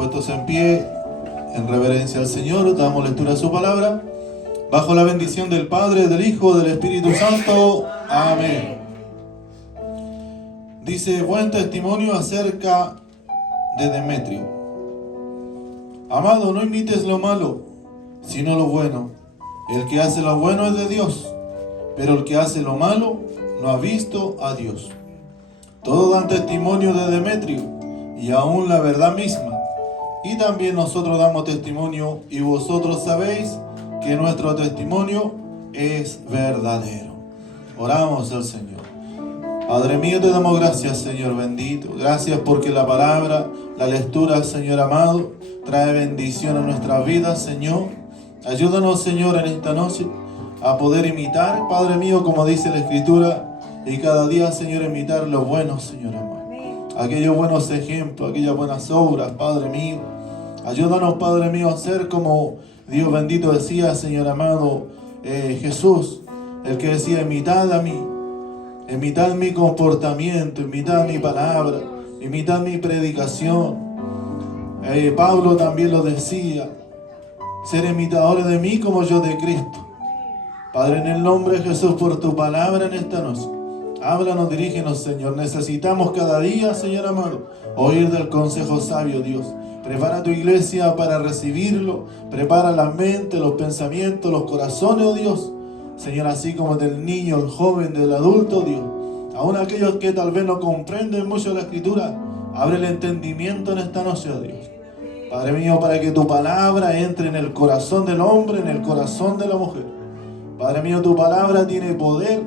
Puestos en pie, en reverencia al Señor, damos lectura a su palabra. Bajo la bendición del Padre, del Hijo, del Espíritu Santo. Amén. Dice, buen testimonio acerca de Demetrio. Amado, no imites lo malo, sino lo bueno. El que hace lo bueno es de Dios, pero el que hace lo malo no ha visto a Dios. Todos dan testimonio de Demetrio, y aún la verdad misma. Y también nosotros damos testimonio, y vosotros sabéis que nuestro testimonio es verdadero. Oramos al Señor. Padre mío, te damos gracias, Señor bendito. Gracias porque la palabra, la lectura, Señor amado, trae bendición a nuestras vidas, Señor. Ayúdanos, Señor, en esta noche a poder imitar, Padre mío, como dice la Escritura, y cada día, Señor, imitar lo bueno, Señor amado. Aquellos buenos ejemplos, aquellas buenas obras, Padre mío. Ayúdanos, Padre mío, a ser como Dios bendito decía, Señor amado, Jesús, el que decía, imitad a mí, imitad mi comportamiento, imitad mi palabra, imitad mi predicación. Pablo también lo decía, ser imitadores de mí como yo de Cristo. Padre, en el nombre de Jesús, por tu palabra en esta noche, háblanos, dirígenos, Señor. Necesitamos cada día, Señor amado, oír del consejo sabio, Dios. Prepara tu iglesia para recibirlo. Prepara la mente, los pensamientos, los corazones, oh Dios. Señor, así como del niño, el joven, del adulto, Dios. Aún aquellos que tal vez no comprenden mucho la Escritura, abre el entendimiento en esta noche, oh Dios. Padre mío, para que tu palabra entre en el corazón del hombre, en el corazón de la mujer. Padre mío, tu palabra tiene poder.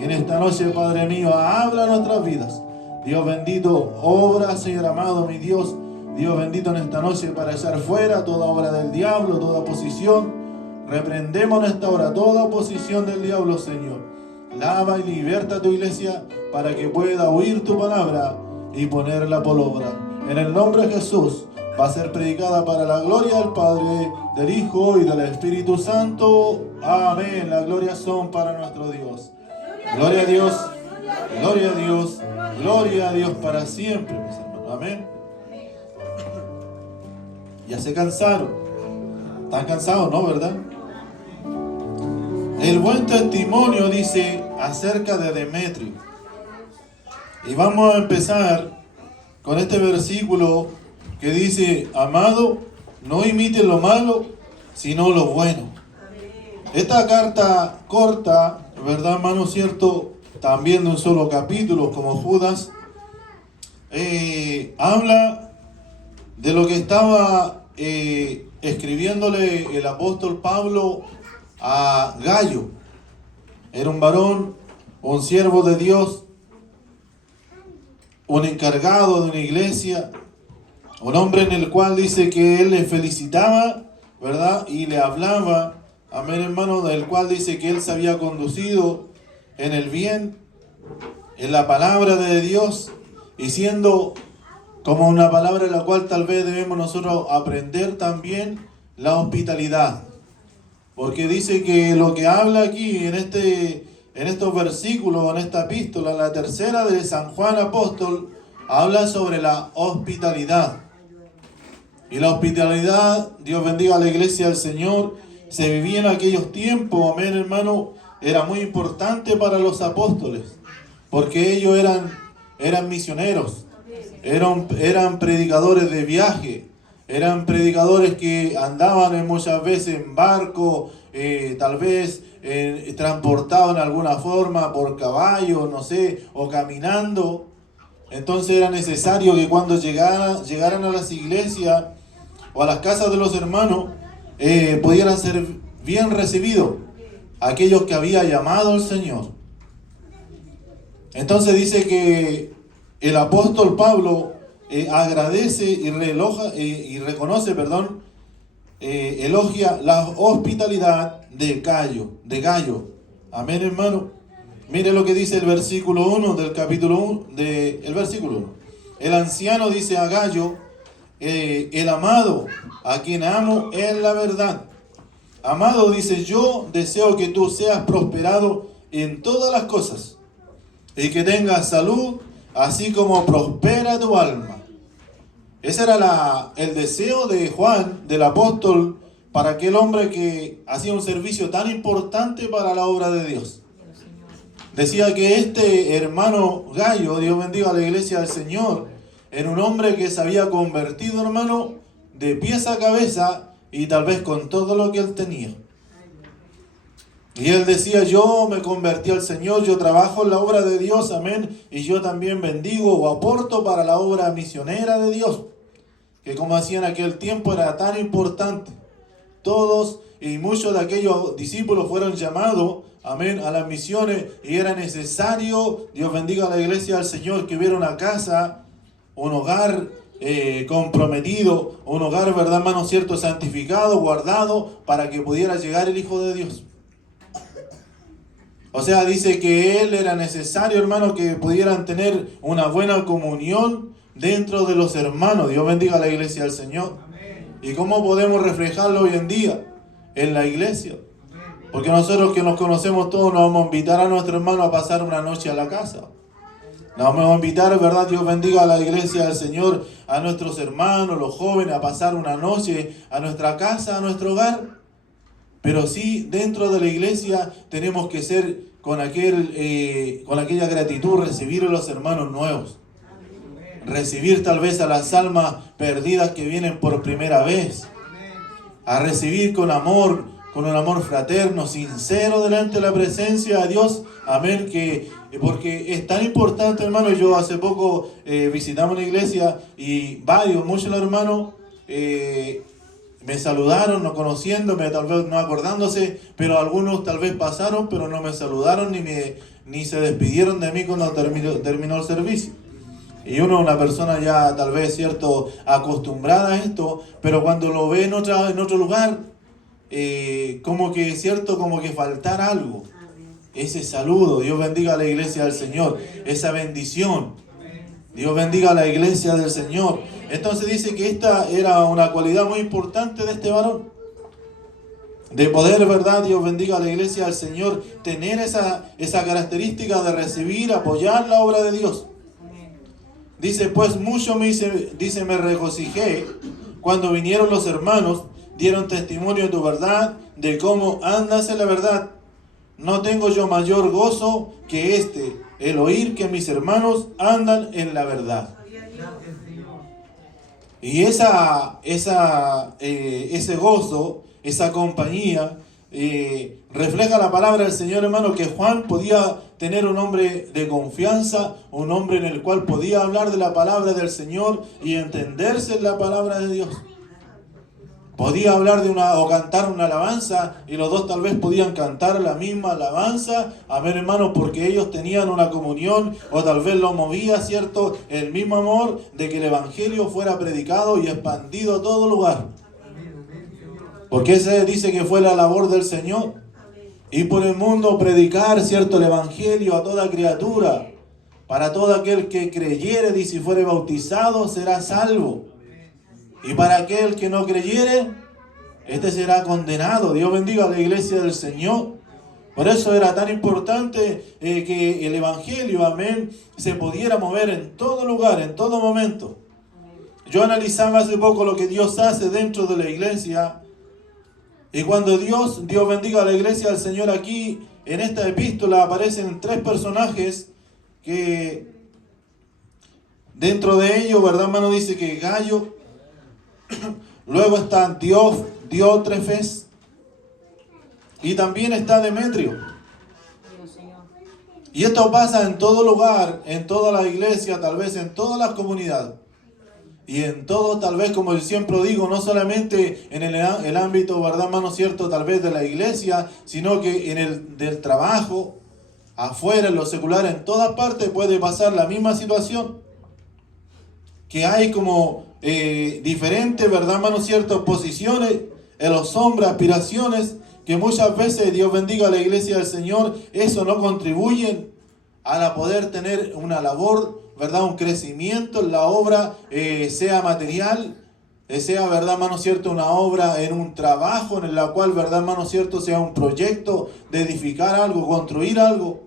Y en esta noche, Padre mío, habla nuestras vidas. Dios bendito, obra, Señor amado, mi Dios. Dios bendito, en esta noche para echar fuera toda obra del diablo, toda oposición. Reprendemos en esta hora toda oposición del diablo, Señor. Lava y liberta a tu iglesia para que pueda oír tu palabra y ponerla por obra. En el nombre de Jesús va a ser predicada para la gloria del Padre, del Hijo y del Espíritu Santo. Amén. Las glorias son para nuestro Dios. Gloria a Dios, gloria a Dios, gloria a Dios para siempre, mis hermanos. Amén. Ya se cansaron. ¿Están cansados, no, verdad? El buen testimonio dice acerca de Demetrio. Y vamos a empezar con este versículo que dice, amado, no imites lo malo, sino lo bueno. Esta carta corta, ¿verdad, hermano? Cierto, también de un solo capítulo, como Judas, habla de lo que estaba escribiéndole el apóstol Pablo a Gayo. Era un varón, un siervo de Dios, un encargado de una iglesia, un hombre en el cual dice que él le felicitaba, ¿verdad? Y le hablaba, amén, hermano, del cual dice que él se había conducido en el bien, en la palabra de Dios, y siendo como una palabra en la cual tal vez debemos nosotros aprender también la hospitalidad. Porque dice que lo que habla aquí en estos versículos, en esta epístola, la tercera de San Juan Apóstol, habla sobre la hospitalidad. Y la hospitalidad, Dios bendiga a la iglesia del Señor, se vivía en aquellos tiempos, amén, hermano, era muy importante para los apóstoles, porque ellos eran misioneros. Eran predicadores de viaje, eran predicadores que andaban muchas veces en barco, tal vez transportados en alguna forma por caballo, no sé, o caminando. Entonces era necesario que cuando llegaran a las iglesias o a las casas de los hermanos, pudieran ser bien recibidos aquellos que había llamado el Señor. Entonces dice que el apóstol Pablo agradece y elogia la hospitalidad de Gayo. Amén, hermano. Mire lo que dice el versículo 1 del capítulo 1, el versículo 1. El anciano dice a Gayo, el amado, a quien amo en la verdad. Amado, dice, yo deseo que tú seas prosperado en todas las cosas y que tengas salud, así como prospera tu alma. Ese era el deseo de Juan, del apóstol, para aquel hombre que hacía un servicio tan importante para la obra de Dios. Decía que este hermano Gallo, Dios bendiga a la iglesia del Señor, era un hombre que se había convertido, hermano, de pies a cabeza y tal vez con todo lo que él tenía. Y él decía, yo me convertí al Señor, yo trabajo en la obra de Dios, amén, y yo también bendigo o aporto para la obra misionera de Dios, que como hacía en aquel tiempo era tan importante. Todos y muchos de aquellos discípulos fueron llamados, amén, a las misiones, y era necesario, Dios bendiga a la iglesia del Señor, que hubiera una casa, un hogar comprometido, un hogar, verdad, hermano, cierto, santificado, guardado, para que pudiera llegar el Hijo de Dios. O sea, dice que él era necesario, hermano, que pudieran tener una buena comunión dentro de los hermanos. Dios bendiga a la iglesia del Señor. Amén. ¿Y cómo podemos reflejarlo hoy en día? En la iglesia. Porque nosotros que nos conocemos todos nos vamos a invitar a nuestro hermano a pasar una noche a la casa. Nos vamos a invitar, ¿verdad? Dios bendiga a la iglesia del Señor, a nuestros hermanos, los jóvenes, a pasar una noche a nuestra casa, a nuestro hogar. Pero sí, dentro de la iglesia tenemos que ser con aquella gratitud, recibir a los hermanos nuevos. Recibir tal vez a las almas perdidas que vienen por primera vez. A recibir con amor, con un amor fraterno, sincero delante de la presencia de Dios. Amén. Porque es tan importante, hermano. Yo hace poco visitamos una iglesia y muchos de los hermanos me saludaron, no conociéndome, tal vez no acordándose, pero algunos tal vez pasaron, pero no me saludaron ni se despidieron de mí cuando terminó el servicio. Y una persona ya tal vez, cierto, acostumbrada a esto, pero cuando lo ve en otro lugar, como que faltara algo. Ese saludo, Dios bendiga a la iglesia del Señor, esa bendición. Dios bendiga a la iglesia del Señor. Entonces dice que esta era una cualidad muy importante de este varón. De poder, ¿verdad? Dios bendiga a la iglesia del Señor, tener esa característica de recibir, apoyar la obra de Dios. Dice, pues mucho me regocijé cuando vinieron los hermanos, dieron testimonio de tu verdad, de cómo andas en la verdad. No tengo yo mayor gozo que el oír que mis hermanos andan en la verdad. Y ese gozo, esa compañía, refleja la palabra del Señor, hermano, que Juan podía tener un hombre de confianza, un hombre en el cual podía hablar de la palabra del Señor y entenderse en la palabra de Dios. Podía hablar o cantar una alabanza y los dos tal vez podían cantar la misma alabanza. Amén, hermano, porque ellos tenían una comunión o tal vez lo movía, ¿cierto? El mismo amor de que el evangelio fuera predicado y expandido a todo lugar. Porque ese dice que fue la labor del Señor. Y por el mundo predicar, ¿cierto? El evangelio a toda criatura. Para todo aquel que creyere y si fuere bautizado será salvo. Y para aquel que no creyere, este será condenado. Dios bendiga a la iglesia del Señor. Por eso era tan importante que el evangelio, amén, se pudiera mover en todo lugar, en todo momento. Yo analizaba hace poco lo que Dios hace dentro de la iglesia. Y cuando Dios bendiga a la iglesia del Señor, aquí en esta epístola aparecen 3 personajes que dentro de ellos, ¿verdad, hermano? Dice que Gallo. Luego está Diótrefes y también está Demetrio. Y esto pasa en todo lugar, en toda la iglesia, tal vez en todas las comunidades. Y en todo, tal vez, como yo siempre digo, no solamente en el ámbito, ¿verdad, hermano, cierto? Tal vez de la iglesia, sino que en el del trabajo, afuera, en lo secular, en todas partes puede pasar la misma situación. Que hay como diferentes, ¿verdad, hermano, cierto? Posiciones en los hombres, aspiraciones, que muchas veces, Dios bendiga a la iglesia del Señor, eso no contribuyen a poder tener una labor, ¿verdad? Un crecimiento en la obra, sea material, sea, ¿verdad, hermano, cierto? Una obra en un trabajo en la cual, ¿verdad, hermano, cierto? Sea un proyecto de edificar algo, construir algo.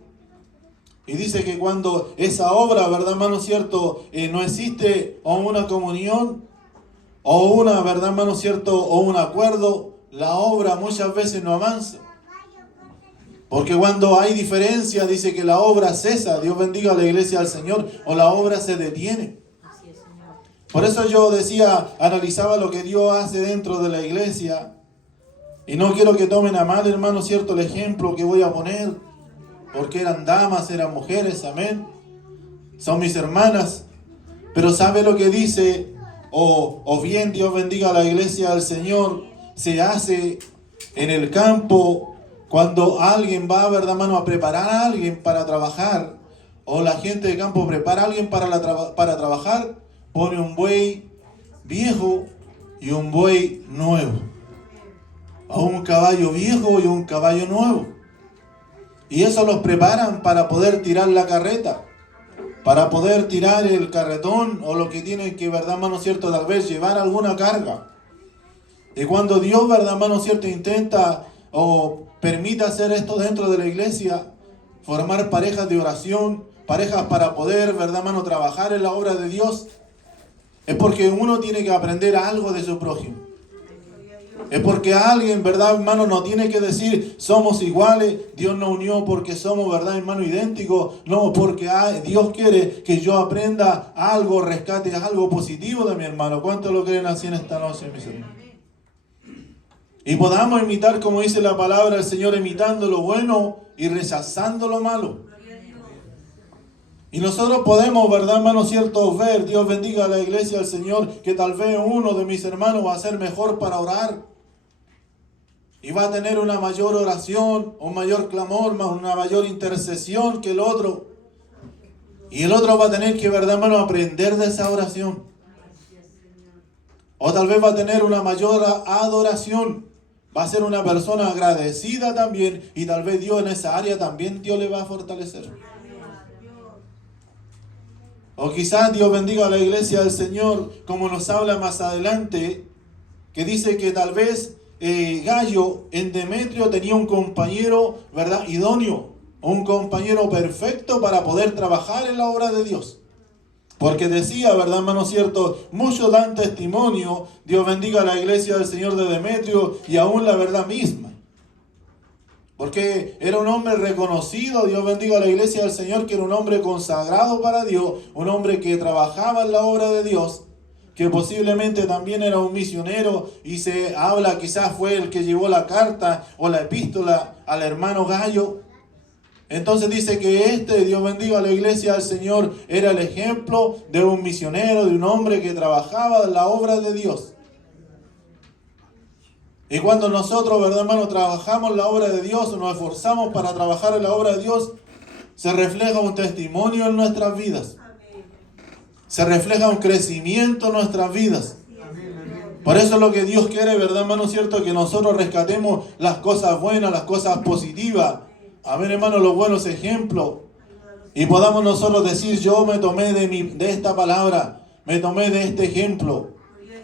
Y dice que cuando esa obra, ¿verdad, hermano cierto? No existe o una comunión, o una, ¿verdad, hermano cierto? O un acuerdo, la obra muchas veces no avanza. Porque cuando hay diferencia, dice que la obra cesa. Dios bendiga a la iglesia del Señor, o la obra se detiene. Por eso yo decía, analizaba lo que Dios hace dentro de la iglesia. Y no quiero que tomen a mal, hermano, cierto, el ejemplo que voy a poner. Porque eran damas, eran mujeres, amén. Son mis hermanas. Pero ¿sabe lo que dice? O bien Dios bendiga a la iglesia del Señor. Se hace en el campo cuando alguien va, ¿verdad, hermano? A preparar a alguien para trabajar. O la gente de campo prepara a alguien para trabajar. Pone un buey viejo y un buey nuevo. O un caballo viejo y un caballo nuevo. Y eso los preparan para poder tirar la carreta, para poder tirar el carretón o lo que tienen que, ¿verdad, hermano cierto? Tal vez llevar alguna carga. Y cuando Dios, ¿verdad, hermano cierto? Intenta o permite hacer esto dentro de la iglesia, formar parejas de oración, parejas para poder, ¿verdad, hermano? Trabajar en la obra de Dios, es porque uno tiene que aprender algo de su prójimo. Es porque alguien, ¿verdad, hermano? No tiene que decir somos iguales, Dios nos unió porque somos, ¿verdad, hermano? Idénticos. No, porque Dios quiere que yo aprenda algo, rescate algo positivo de mi hermano. ¿Cuántos lo creen así en esta noche, mis hermanos? Y podamos imitar, como dice la palabra del Señor, imitando lo bueno y rechazando lo malo. Y nosotros podemos, ¿verdad, hermano cierto? Ver, Dios bendiga a la iglesia del Señor, que tal vez uno de mis hermanos va a ser mejor para orar. Y va a tener una mayor oración, un mayor clamor, una mayor intercesión que el otro. Y el otro va a tener que, ¿verdad, hermano? Aprender de esa oración. O tal vez va a tener una mayor adoración. Va a ser una persona agradecida también. Y tal vez Dios en esa área también Dios le va a fortalecer. O quizás Dios bendiga a la iglesia del Señor, como nos habla más adelante, que dice que tal vez Gallo en Demetrio tenía un compañero, ¿verdad? Idóneo, un compañero perfecto para poder trabajar en la obra de Dios. Porque decía, ¿verdad, hermano cierto? Muchos dan testimonio, Dios bendiga a la iglesia del Señor de Demetrio y aún la verdad misma. Porque era un hombre reconocido, Dios bendiga a la iglesia del Señor, que era un hombre consagrado para Dios, un hombre que trabajaba en la obra de Dios, que posiblemente también era un misionero, y se habla, quizás fue el que llevó la carta o la epístola al hermano Gallo. Entonces dice que Dios bendiga a la iglesia del Señor, era el ejemplo de un misionero, de un hombre que trabajaba en la obra de Dios. Y cuando nosotros, ¿verdad, hermano? Trabajamos en la obra de Dios, nos esforzamos para trabajar en la obra de Dios, se refleja un testimonio en nuestras vidas. Se refleja un crecimiento en nuestras vidas. Por eso es lo que Dios quiere, ¿verdad, hermano cierto? Que nosotros rescatemos las cosas buenas, las cosas positivas. Amén, hermano, los buenos ejemplos. Y podamos nosotros decir, yo me tomé de esta palabra, me tomé de este ejemplo.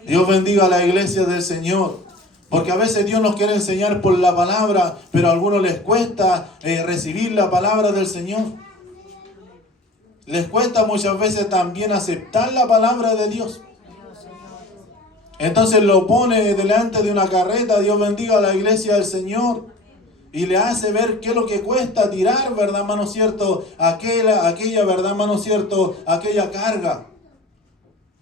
Dios bendiga a la iglesia del Señor. Porque a veces Dios nos quiere enseñar por la palabra, pero a algunos les cuesta recibir la palabra del Señor. Les cuesta muchas veces también aceptar la palabra de Dios. Entonces lo pone delante de una carreta, Dios bendiga a la iglesia del Señor, y le hace ver qué es lo que cuesta tirar, ¿verdad, hermano cierto? Aquella, ¿verdad, hermano cierto? Aquella carga.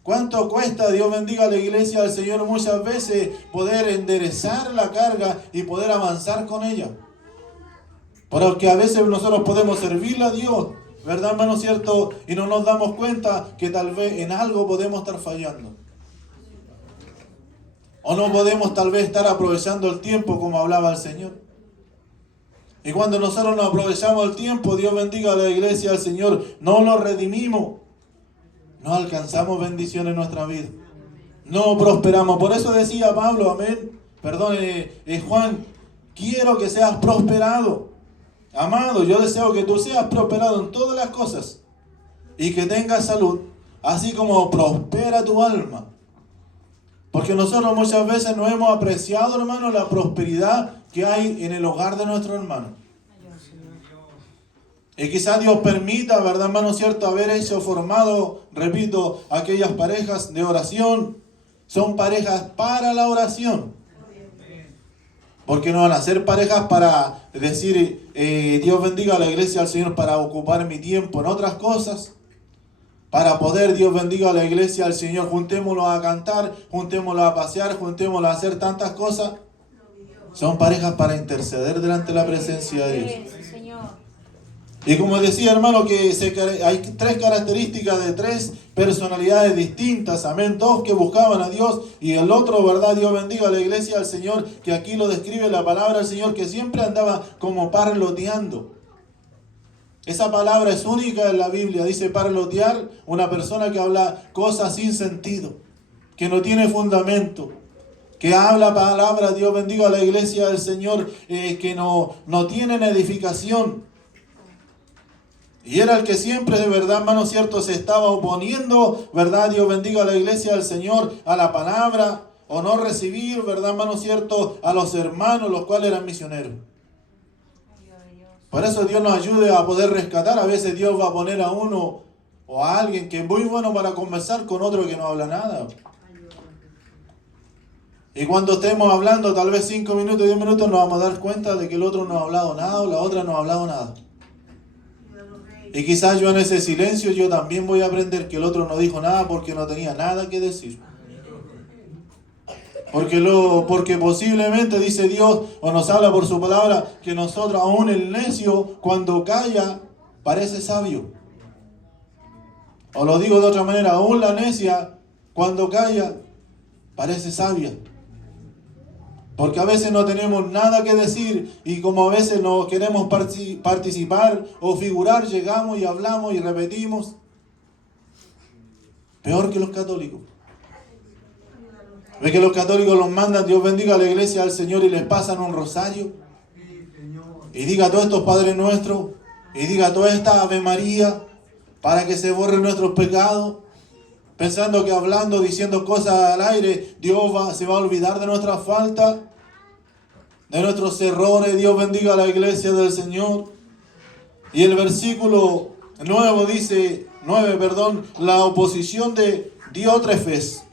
¿Cuánto cuesta, Dios bendiga a la iglesia del Señor, muchas veces poder enderezar la carga y poder avanzar con ella? Porque a veces nosotros podemos servirle a Dios, ¿verdad, hermano cierto? Y no nos damos cuenta que tal vez en algo podemos estar fallando. O no podemos tal vez estar aprovechando el tiempo como hablaba el Señor. Y cuando nosotros no aprovechamos el tiempo, Dios bendiga a la iglesia del Señor, no lo redimimos. No alcanzamos bendición en nuestra vida. No prosperamos. Por eso decía Pablo, amén. Perdón, Juan, quiero que seas prosperado. Amado, yo deseo que tú seas prosperado en todas las cosas y que tengas salud, así como prospera tu alma. Porque nosotros muchas veces no hemos apreciado, hermano, la prosperidad que hay en el hogar de nuestro hermano. Y quizás Dios permita, ¿verdad, hermano cierto?, haber hecho, formado, repito, aquellas parejas de oración. Son parejas para la oración. Porque no van a ser parejas para decir, Dios bendiga a la iglesia, al Señor, para ocupar mi tiempo en otras cosas. Para poder, Dios bendiga a la iglesia, al Señor, juntémoslo a cantar, juntémoslo a pasear, juntémoslo a hacer tantas cosas. Son parejas para interceder delante de la presencia de Dios. Y como decía, hermano, que hay tres características de tres personalidades distintas, amén, dos que buscaban a Dios y el otro, ¿verdad? Dios bendiga a la iglesia, al Señor, que aquí lo describe la palabra del Señor, que siempre andaba como parloteando. Esa palabra es única en la Biblia, dice parlotear, una persona que habla cosas sin sentido, que no tiene fundamento, que habla palabras, Dios bendiga a la iglesia del Señor, que no tienen edificación. Y era el que siempre, de verdad, hermano cierto, se estaba oponiendo, verdad, Dios bendiga a la iglesia del Señor, a la palabra, o no recibir, verdad, hermano cierto, a los hermanos, los cuales eran misioneros. Por eso Dios nos ayude a poder rescatar. A veces Dios va a poner a uno o a alguien que es muy bueno para conversar con otro que no habla nada. Y cuando estemos hablando tal vez 5 minutos, 10 minutos, nos vamos a dar cuenta de que el otro no ha hablado nada o la otra no ha hablado nada. Y quizás yo en ese silencio yo también voy a aprender que el otro no dijo nada porque no tenía nada que decir. Porque posiblemente dice Dios o nos habla por su palabra que nosotros, aún el necio, cuando calla, parece sabio. O lo digo de otra manera, aún la necia, cuando calla, parece sabia. Porque a veces no tenemos nada que decir y como a veces no queremos participar o figurar, llegamos y hablamos y repetimos. Peor que los católicos. Ve que los católicos los mandan, Dios bendiga a la iglesia al Señor y les pasan un rosario. Y diga todos estos Padres Nuestros, y diga toda esta Ave María, para que se borren nuestros pecados. Pensando que hablando, diciendo cosas al aire, Dios se va a olvidar de nuestras faltas, de nuestros errores. Dios bendiga a la iglesia del Señor. Y el versículo 9 dice, la oposición de Diótrefes.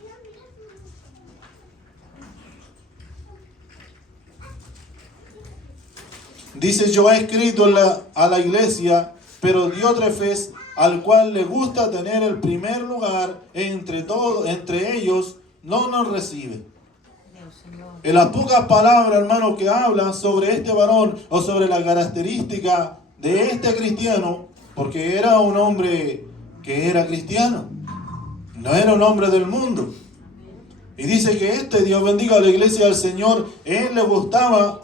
Dice, yo he escrito a la iglesia, pero Diótrefes, al cual le gusta tener el primer lugar entre ellos, no nos recibe. En las pocas palabras, hermano, que hablan sobre este varón o sobre la característica de este cristiano, porque era un hombre que era cristiano, no era un hombre del mundo. Y dice que Dios bendiga a la iglesia del Señor, él le gustaba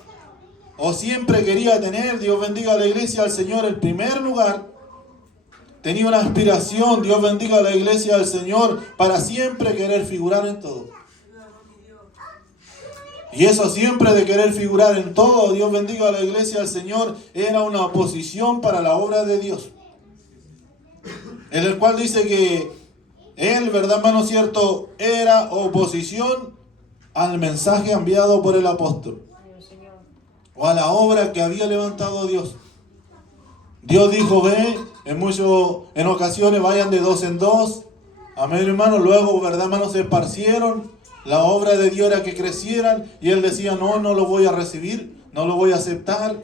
o siempre quería tener, Dios bendiga a la iglesia del Señor, el primer lugar. Tenía una aspiración, Dios bendiga a la iglesia del Señor, para siempre querer figurar en todo. Y eso siempre de querer figurar en todo, Dios bendiga a la iglesia del Señor, era una oposición para la obra de Dios. En el cual dice que él, verdad, hermano cierto, era oposición al mensaje enviado por el apóstol. O a la obra que había levantado Dios. Dios dijo, ve, en ocasiones vayan de 2 en 2. Amén, hermano. Luego, verdad, hermano, se esparcieron. La obra de Dios era que crecieran. Y él decía, no lo voy a recibir, no lo voy a aceptar.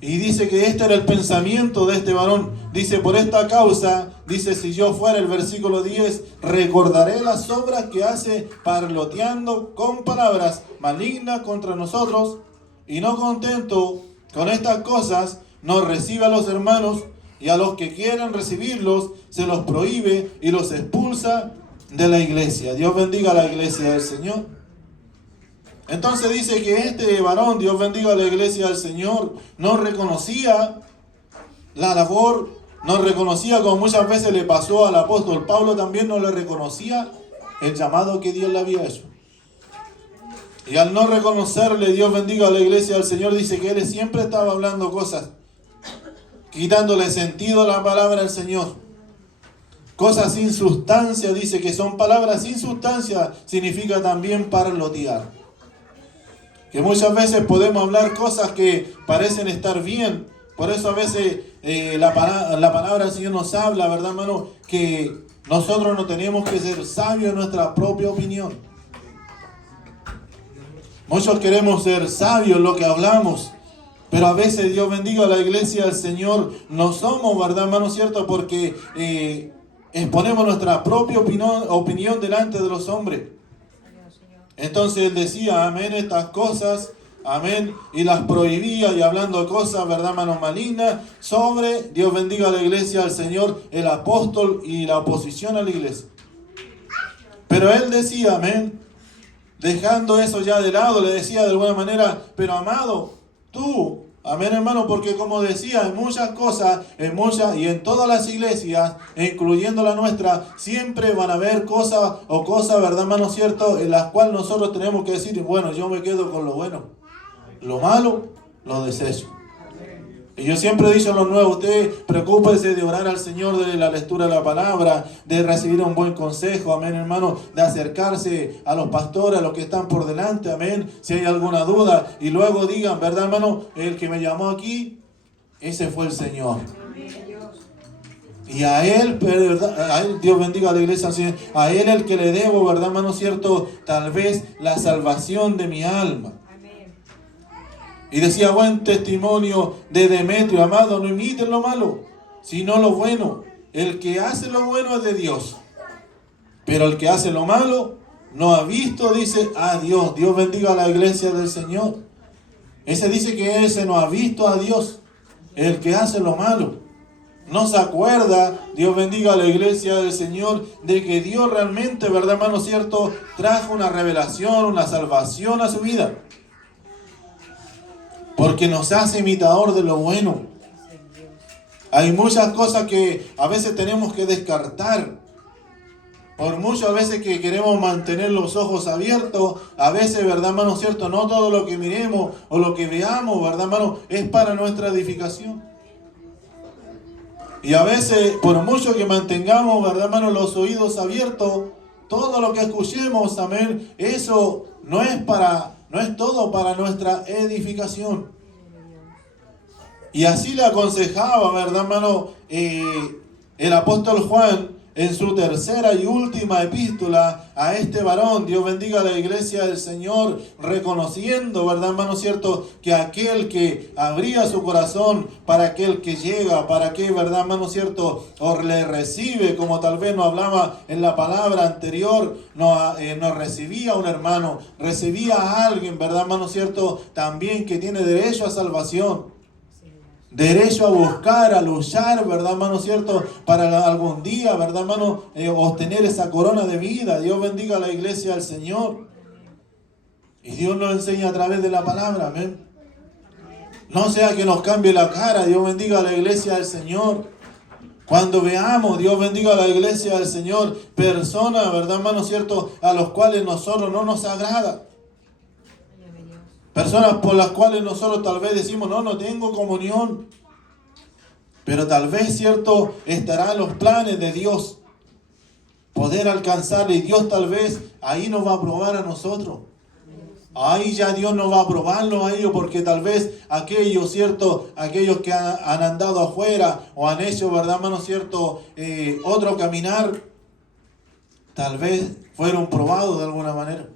Y dice que este era el pensamiento de este varón. Dice, por esta causa, dice, si yo fuera, el versículo 10, recordaré las obras que hace parloteando con palabras malignas contra nosotros, y no contento con estas cosas, nos recibe a los hermanos, y a los que quieran recibirlos, se los prohíbe y los expulsa de la iglesia. Dios bendiga a la iglesia del Señor. Entonces dice que este varón, Dios bendiga a la iglesia del Señor, no reconocía la labor, no reconocía, como muchas veces le pasó al apóstol Pablo, también no le reconocía el llamado que Dios le había hecho. Y al no reconocerle, Dios bendiga a la iglesia del Señor, dice que él siempre estaba hablando cosas, quitándole sentido a la palabra del Señor. Cosas sin sustancia, dice que son palabras sin sustancia, significa también parlotear. Que muchas veces podemos hablar cosas que parecen estar bien, Por eso a veces la palabra del Señor nos habla, ¿verdad, hermano? Que nosotros no tenemos que ser sabios en nuestra propia opinión. Muchos queremos ser sabios en lo que hablamos, pero a veces, Dios bendiga a la iglesia del Señor, no somos, ¿verdad, hermano? ¿Cierto? Porque exponemos nuestra propia opinión delante de los hombres. Entonces él decía, amén, estas cosas, amén, y las prohibía, y hablando cosas, ¿verdad, hermano? Malignas sobre, Dios bendiga a la iglesia del Señor, el apóstol y la oposición a la iglesia. Pero él decía, amén, dejando eso ya de lado, le decía de alguna manera, pero amado, tú, amén, hermano, porque como decía, en muchas cosas, en muchas y en todas las iglesias, incluyendo la nuestra, siempre van a haber cosas, ¿verdad, hermano? Cierto, en las cuales nosotros tenemos que decir, bueno, yo me quedo con lo bueno, lo malo, lo desecho. Y yo siempre he dicho a los nuevos, usted preocúpese de orar al Señor, de la lectura de la palabra, de recibir un buen consejo, amén, hermano, de acercarse a los pastores, a los que están por delante, amén, si hay alguna duda, y luego digan, ¿verdad, hermano? El que me llamó aquí, ese fue el Señor. Y a él, Dios bendiga a la iglesia, a él el que le debo, ¿verdad, hermano? Cierto, tal vez la salvación de mi alma. Y decía, buen testimonio de Demetrio, amado, no imiten lo malo, sino lo bueno. El que hace lo bueno es de Dios, pero el que hace lo malo no ha visto, dice, a Dios. Dios bendiga a la iglesia del Señor. Ese dice que ese no ha visto a Dios, el que hace lo malo. No se acuerda, Dios bendiga a la iglesia del Señor, de que Dios realmente, ¿verdad, hermano? Cierto, trajo una revelación, una salvación a su vida. Porque nos hace imitador de lo bueno. Hay muchas cosas que a veces tenemos que descartar. Por mucho a veces que queremos mantener los ojos abiertos, a veces, ¿verdad, hermano? Cierto, no todo lo que miremos o lo que veamos, ¿verdad, hermano? Es para nuestra edificación. Y a veces, por mucho que mantengamos, ¿verdad, hermano? Los oídos abiertos, todo lo que escuchemos, amén, eso no es todo para nuestra edificación. Y así le aconsejaba, ¿verdad, hermano? El apóstol Juan en su tercera y última epístola a este varón. Dios bendiga a la iglesia del Señor, reconociendo, ¿verdad, hermano? Cierto, que aquel que abría su corazón para aquel que llega, para que, ¿verdad, hermano? Cierto, o le recibe, como tal vez nos hablaba en la palabra anterior, nos recibía un hermano, recibía a alguien, ¿verdad, hermano? Cierto, también que tiene derecho a salvación. Derecho a buscar, a luchar, ¿verdad, hermano? Cierto, para algún día, ¿verdad, hermano? Obtener esa corona de vida. Dios bendiga a la iglesia del Señor. Y Dios nos enseña a través de la palabra, amén. No sea que nos cambie la cara. Dios bendiga a la iglesia del Señor. Cuando veamos, Dios bendiga a la iglesia del Señor, personas, ¿verdad, hermano? Cierto, a los cuales nosotros no nos agrada. Personas por las cuales nosotros tal vez decimos, no tengo comunión. Pero tal vez, cierto, estará en los planes de Dios poder alcanzarle. Y Dios tal vez ahí nos va a probar a nosotros. Ahí ya Dios nos va a probarlo a ellos, porque tal vez aquellos, cierto, aquellos que han andado afuera o han hecho, ¿verdad, hermano? Cierto, otro caminar, tal vez fueron probados de alguna manera.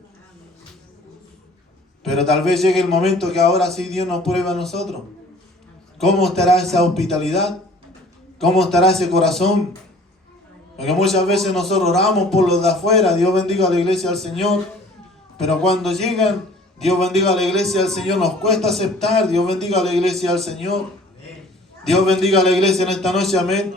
Pero tal vez llegue el momento que ahora sí Dios nos prueba a nosotros. ¿Cómo estará esa hospitalidad? ¿Cómo estará ese corazón? Porque muchas veces nosotros oramos por los de afuera. Dios bendiga a la iglesia del Señor. Pero cuando llegan, Dios bendiga a la iglesia del Señor, nos cuesta aceptar. Dios bendiga a la iglesia del Señor. Dios bendiga a la iglesia en esta noche. Amén.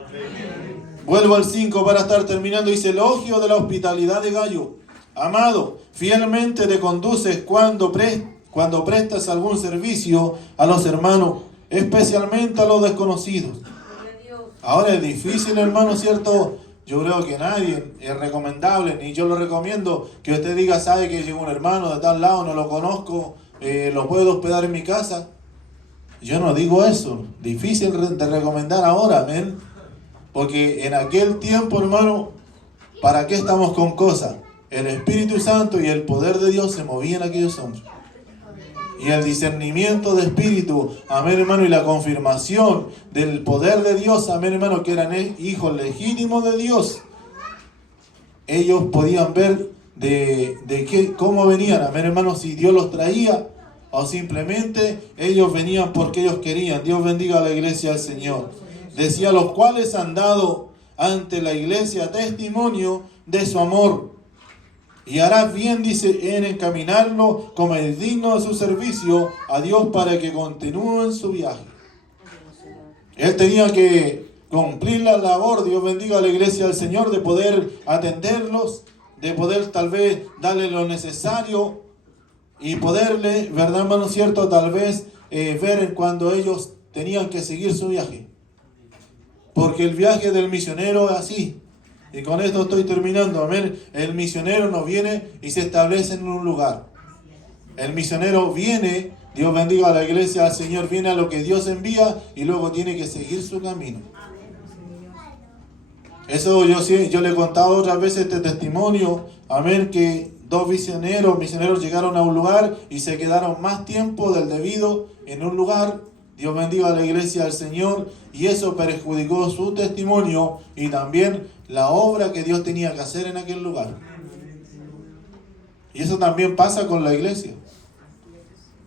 Vuelvo al 5 para estar terminando. Dice, elogio de la hospitalidad de Gallo. Amado, fielmente te conduces cuando prestas algún servicio a los hermanos, especialmente a los desconocidos. Ahora es difícil, hermano, ¿cierto? Yo creo que nadie es recomendable, ni yo lo recomiendo, que usted diga, sabe que llegó un hermano de tal lado, no lo conozco, lo puedo hospedar en mi casa. Yo no digo eso, difícil de recomendar ahora, amén. Porque en aquel tiempo, hermano, ¿para qué estamos con cosas? El Espíritu Santo y el poder de Dios se movían en aquellos hombres. y el discernimiento de espíritu, amén hermano, y la confirmación del poder de Dios, amén hermano, que eran hijos legítimos de Dios, ellos podían ver cómo venían, amén hermano, si Dios los traía o simplemente ellos venían porque ellos querían. Dios bendiga a la iglesia del Señor. Decía, los cuales han dado ante la iglesia testimonio de su amor. Y harás bien, dice, en encaminarlo como es digno de su servicio a Dios para que continúe en su viaje. Él tenía que cumplir la labor, Dios bendiga a la iglesia del Señor, de poder atenderlos, de poder tal vez darle lo necesario y poderle, ¿verdad, hermano cierto? Tal vez ver en cuando ellos tenían que seguir su viaje. Porque el viaje del misionero es así. Y con esto estoy terminando, amén. El misionero no viene y se establece en un lugar. El misionero viene, Dios bendiga a la iglesia, al Señor, viene a lo que Dios envía y luego tiene que seguir su camino. Eso yo le he contado otras veces este testimonio, amén, que dos misioneros llegaron a un lugar y se quedaron más tiempo del debido en un lugar. Dios bendiga a la iglesia del Señor, y eso perjudicó su testimonio y también la obra que Dios tenía que hacer en aquel lugar. Y eso también pasa con la iglesia.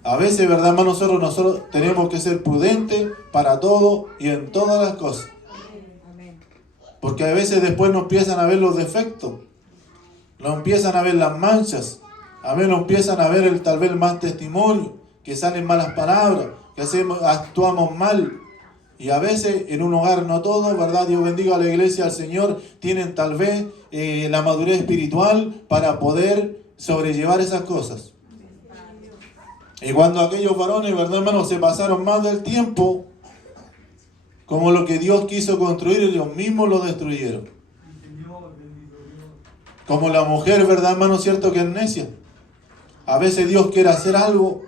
A veces, ¿verdad, hermano? Nosotros tenemos que ser prudentes para todo y en todas las cosas. Porque a veces después nos empiezan a ver los defectos, nos empiezan a ver las manchas, a veces nos empiezan a ver tal vez el mal testimonio, que salen malas palabras, que actuamos mal. Y a veces en un hogar, no todos, ¿verdad? Dios bendiga a la iglesia, al Señor, tienen tal vez la madurez espiritual para poder sobrellevar esas cosas. Y cuando aquellos varones, ¿verdad, hermano?, se pasaron más del tiempo, como lo que Dios quiso construir, ellos mismos lo destruyeron. Como la mujer, ¿verdad, hermano, cierto, que es necia? A veces Dios quiere hacer algo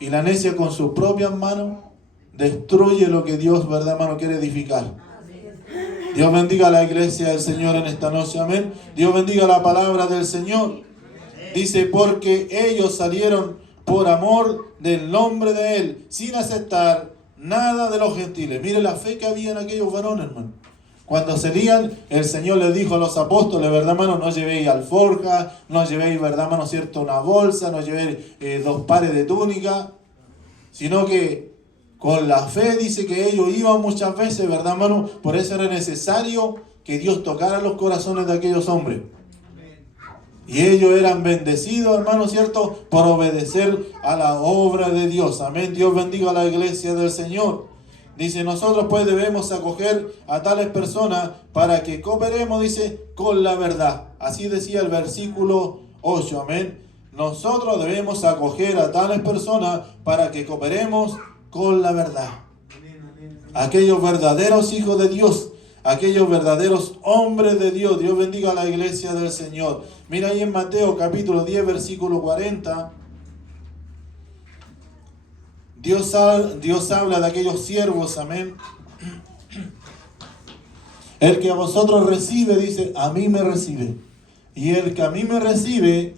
y la necia con sus propias manos destruye lo que Dios, ¿verdad, hermano?, quiere edificar. Dios bendiga a la iglesia del Señor en esta noche, amén. Dios bendiga la palabra del Señor. Dice, porque ellos salieron por amor del nombre de Él, sin aceptar nada de los gentiles. Mire la fe que había en aquellos varones, hermano. Cuando salían, el Señor les dijo a los apóstoles, ¿verdad, hermano? No llevéis alforja, no llevéis, ¿verdad, hermano, cierto, una bolsa, no llevéis 2 pares de túnica, sino que con la fe dice que ellos iban muchas veces, ¿verdad, hermano? Por eso era necesario que Dios tocara los corazones de aquellos hombres. Y ellos eran bendecidos, hermano, ¿cierto?, por obedecer a la obra de Dios. Amén. Dios bendiga a la iglesia del Señor. Dice, nosotros pues debemos acoger a tales personas para que cooperemos, dice, con la verdad. Así decía el versículo 8, amén. Nosotros debemos acoger a tales personas para que cooperemos con la verdad. Aquellos verdaderos hijos de Dios, aquellos verdaderos hombres de Dios. Dios bendiga a la iglesia del Señor. Mira ahí en Mateo capítulo 10, versículo 40. Dios habla de aquellos siervos, amén. El que a vosotros recibe, dice, a mí me recibe. Y el que a mí me recibe,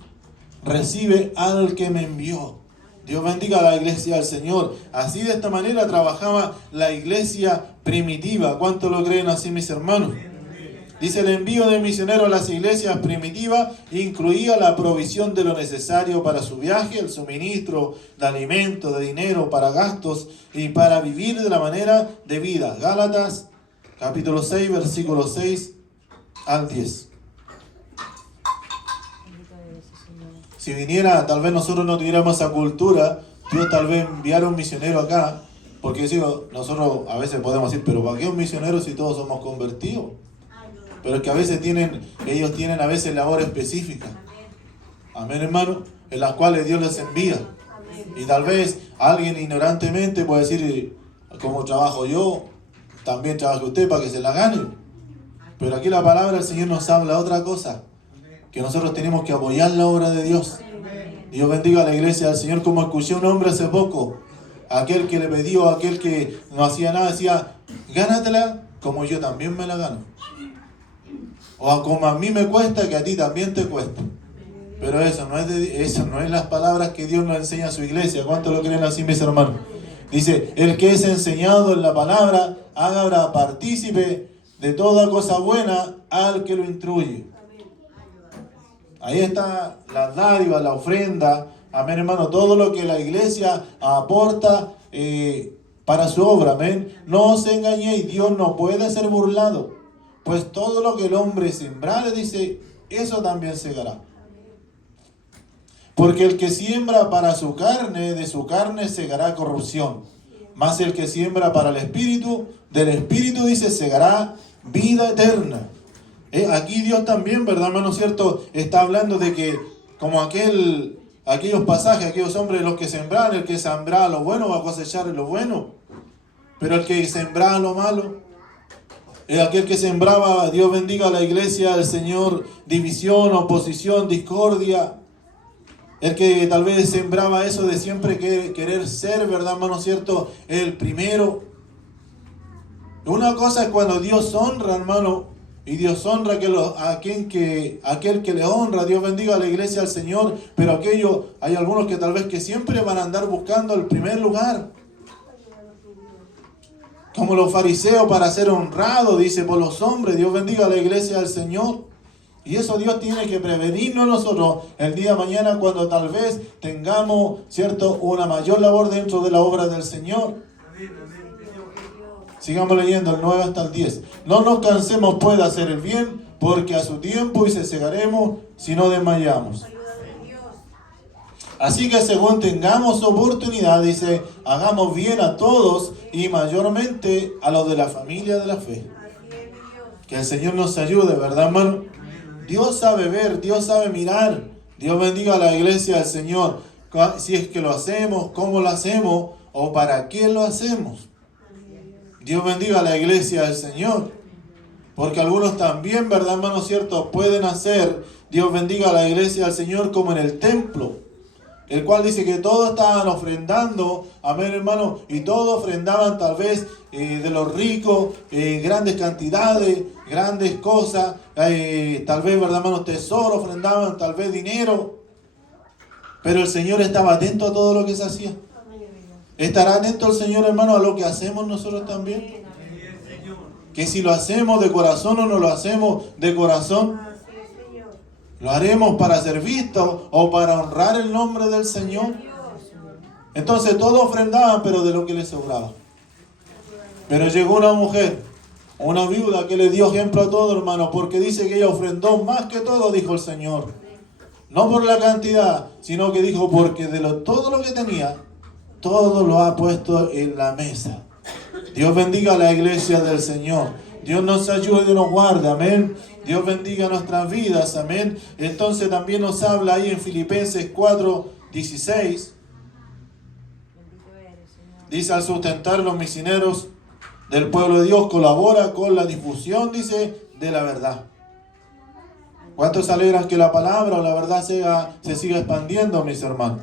recibe al que me envió. Dios bendiga a la iglesia del Señor. Así, de esta manera trabajaba la iglesia primitiva. ¿Cuánto lo creen así, mis hermanos? Dice, el envío de misioneros a las iglesias primitivas incluía la provisión de lo necesario para su viaje, el suministro de alimentos, de dinero para gastos y para vivir de la manera de vida. Gálatas capítulo 6, versículos 6 al 10. Si viniera, tal vez nosotros no tuviéramos esa cultura, Dios tal vez enviara un misionero acá, porque nosotros a veces podemos decir, pero ¿para qué un misionero si todos somos convertidos? Pero es que a veces ellos tienen a veces labor específica. Amén, hermano, en las cuales Dios les envía. Y tal vez alguien ignorantemente puede decir, como trabajo yo, también trabaje usted para que se la gane. Pero aquí la palabra del Señor nos habla otra cosa, que nosotros tenemos que apoyar la obra de Dios. Dios bendiga a la iglesia del Señor. Como escuché un hombre hace poco, aquel que le pidió, aquel que no hacía nada, decía, gánatela como yo también me la gano. O como a mí me cuesta, que a ti también te cuesta. Pero eso no es las palabras que Dios nos enseña a su iglesia. ¿Cuántos lo creen así, mis hermanos? Dice, el que es enseñado en la palabra, haga partícipe de toda cosa buena al que lo instruye. Ahí está la dádiva, la ofrenda, amén, hermano, todo lo que la iglesia aporta para su obra, amén. No os engañéis, Dios no puede ser burlado, pues todo lo que el hombre sembrare, dice, eso también segará. Porque el que siembra para su carne, de su carne segará corrupción. Mas el que siembra para el Espíritu, del Espíritu, dice, segará vida eterna. Aquí Dios también, ¿verdad, hermano? ¿Cierto? Está hablando de que, como aquellos pasajes, aquellos hombres, los que sembraron, el que sembraba lo bueno va a cosechar lo bueno. Pero el que sembraba lo malo, aquel que sembraba, Dios bendiga a la iglesia del Señor, división, oposición, discordia. El que tal vez sembraba eso de siempre querer ser, ¿verdad, hermano? ¿Cierto? El primero. Una cosa es cuando Dios honra, hermano, y Dios honra aquel que le honra. Dios bendiga a la iglesia del Señor. Pero hay algunos que tal vez que siempre van a andar buscando el primer lugar. Como los fariseos para ser honrados, dice, por los hombres. Dios bendiga a la iglesia del Señor. Y eso Dios tiene que prevenirnos nosotros el día de mañana cuando tal vez tengamos, ¿cierto?, una mayor labor dentro de la obra del Señor. Sigamos leyendo el 9 hasta el 10. No nos cansemos pues de hacer el bien, porque a su tiempo y se cegaremos si no desmayamos. Así que según tengamos oportunidad, dice, hagamos bien a todos y mayormente a los de la familia de la fe. Que el Señor nos ayude, ¿verdad, hermano? Dios sabe ver, Dios sabe mirar. Dios bendiga a la iglesia del Señor. Si es que lo hacemos, cómo lo hacemos o para qué lo hacemos. Dios bendiga a la iglesia del Señor. Porque algunos también, ¿verdad, hermano? ¿Cierto? Pueden hacer, Dios bendiga a la iglesia del Señor como en el templo. El cual dice que todos estaban ofrendando, amén, hermano, y todos ofrendaban tal vez de los ricos, grandes cantidades, grandes cosas, tal vez, verdad, hermano, tesoros, ofrendaban tal vez dinero, pero el Señor estaba atento a todo lo que se hacía. ¿Estará atento el Señor, hermano, a lo que hacemos nosotros también? Que si lo hacemos de corazón o no lo hacemos de corazón, ¿lo haremos para ser visto o para honrar el nombre del Señor? Entonces todos ofrendaban, pero de lo que les sobraba. Pero llegó una mujer, una viuda que le dio ejemplo a todo, hermano, porque dice que ella ofrendó más que todo, dijo el Señor. No por la cantidad, sino que dijo porque todo lo que tenía, todo lo ha puesto en la mesa. Dios bendiga a la iglesia del Señor. Dios nos ayude y nos guarde, amén. Dios bendiga nuestras vidas, amén. Entonces también nos habla ahí en Filipenses 4:16. Dice, al sustentar los misioneros del pueblo de Dios, colabora con la difusión, dice, de la verdad. ¿Cuántos se alegran que la palabra o la verdad se siga expandiendo, mis hermanos?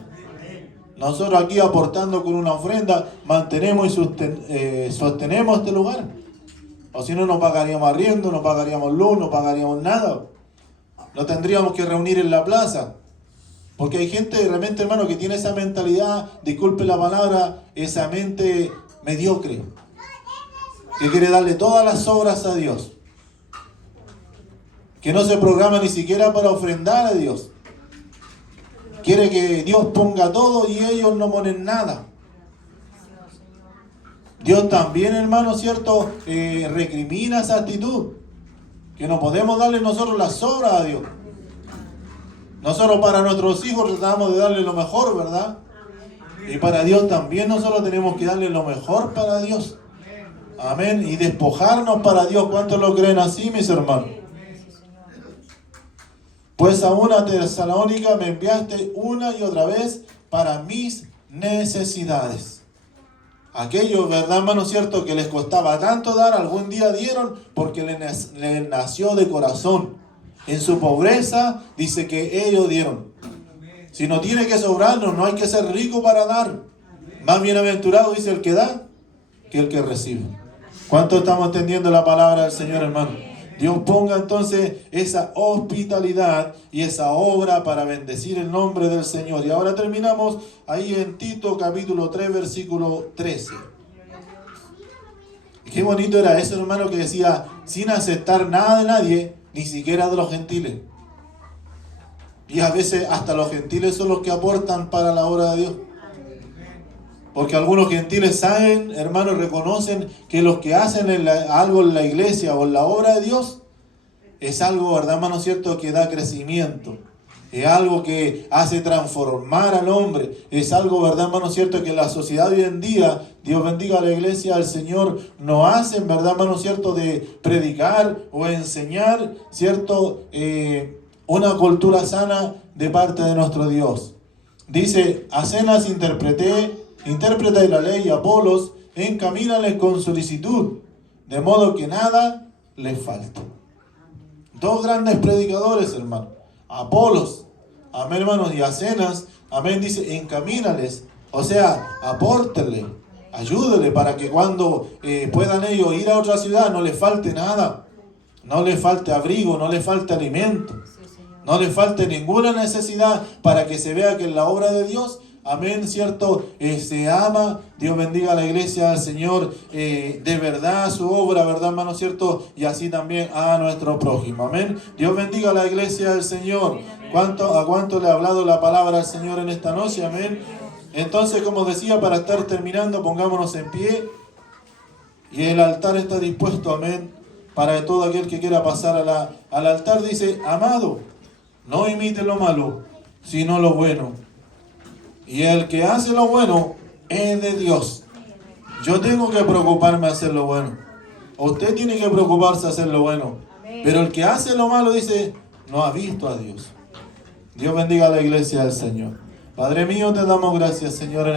Nosotros aquí aportando con una ofrenda, mantenemos y sostenemos este lugar. O si no, no pagaríamos arriendo, no pagaríamos luz, no pagaríamos nada. No tendríamos que reunir en la plaza. Porque hay gente realmente, hermano, que tiene esa mentalidad, disculpe la palabra, esa mente mediocre. Que quiere darle todas las obras a Dios. Que no se programa ni siquiera para ofrendar a Dios. Quiere que Dios ponga todo y ellos no ponen nada. Dios también, hermano, ¿cierto? Recrimina esa actitud. Que no podemos darle nosotros las obras a Dios. Nosotros para nuestros hijos tratamos de darle lo mejor, ¿verdad? Y para Dios también nosotros tenemos que darle lo mejor para Dios. Amén. Y despojarnos para Dios. ¿Cuántos lo creen así, mis hermanos? Pues a una Tesalónica me enviaste una y otra vez para mis necesidades. Aquellos, ¿verdad, hermano, cierto? Que les costaba tanto dar, algún día dieron porque les nació de corazón. En su pobreza, dice que ellos dieron. Si no tiene que sobrarnos, no hay que ser rico para dar. Más bienaventurado, dice el que da, que el que recibe. ¿Cuánto estamos entendiendo la palabra del Señor, hermano? Dios ponga entonces esa hospitalidad y esa obra para bendecir el nombre del Señor. Y ahora terminamos ahí en Tito capítulo 3, versículo 13. Y qué bonito era eso, hermano, que decía, sin aceptar nada de nadie, ni siquiera de los gentiles. Y a veces hasta los gentiles son los que aportan para la obra de Dios. Porque algunos gentiles saben, hermanos, reconocen que los que hacen algo en la iglesia o en la obra de Dios es algo, ¿verdad, hermano, cierto?, que da crecimiento. Es algo que hace transformar al hombre. Es algo, ¿verdad, hermano, cierto?, que en la sociedad hoy en día, Dios bendiga a la iglesia, al Señor, no hacen, ¿verdad, hermano, cierto?, de predicar o enseñar, ¿cierto?, una cultura sana de parte de nuestro Dios. Dice, a Zenas intérprete de la ley, Apolos, encamínales con solicitud, de modo que nada les falte. Dos grandes predicadores, hermano. Apolos, amén, hermanos, y a Zenas, amén, dice, encamínales, o sea, apórtenle, ayúdenle para que cuando puedan ellos ir a otra ciudad no les falte nada, no les falte abrigo, no les falte alimento, no les falte ninguna necesidad, para que se vea que en la obra de Dios, amén, cierto, se ama. Dios bendiga a la iglesia del Señor, de verdad su obra, verdad, hermano, cierto, y así también a nuestro prójimo, amén. Dios bendiga a la iglesia del Señor. ¿A cuánto le ha hablado la palabra al Señor en esta noche? Amén. Entonces, como decía, para estar terminando, pongámonos en pie, y el altar está dispuesto, amén, para todo aquel que quiera pasar al altar. Dice, amado, no imite lo malo, sino lo bueno. Y el que hace lo bueno es de Dios. Yo tengo que preocuparme a hacer lo bueno. Usted tiene que preocuparse a hacer lo bueno. Pero el que hace lo malo, dice, no ha visto a Dios. Dios bendiga a la iglesia del Señor. Padre mío, te damos gracias, Señor, en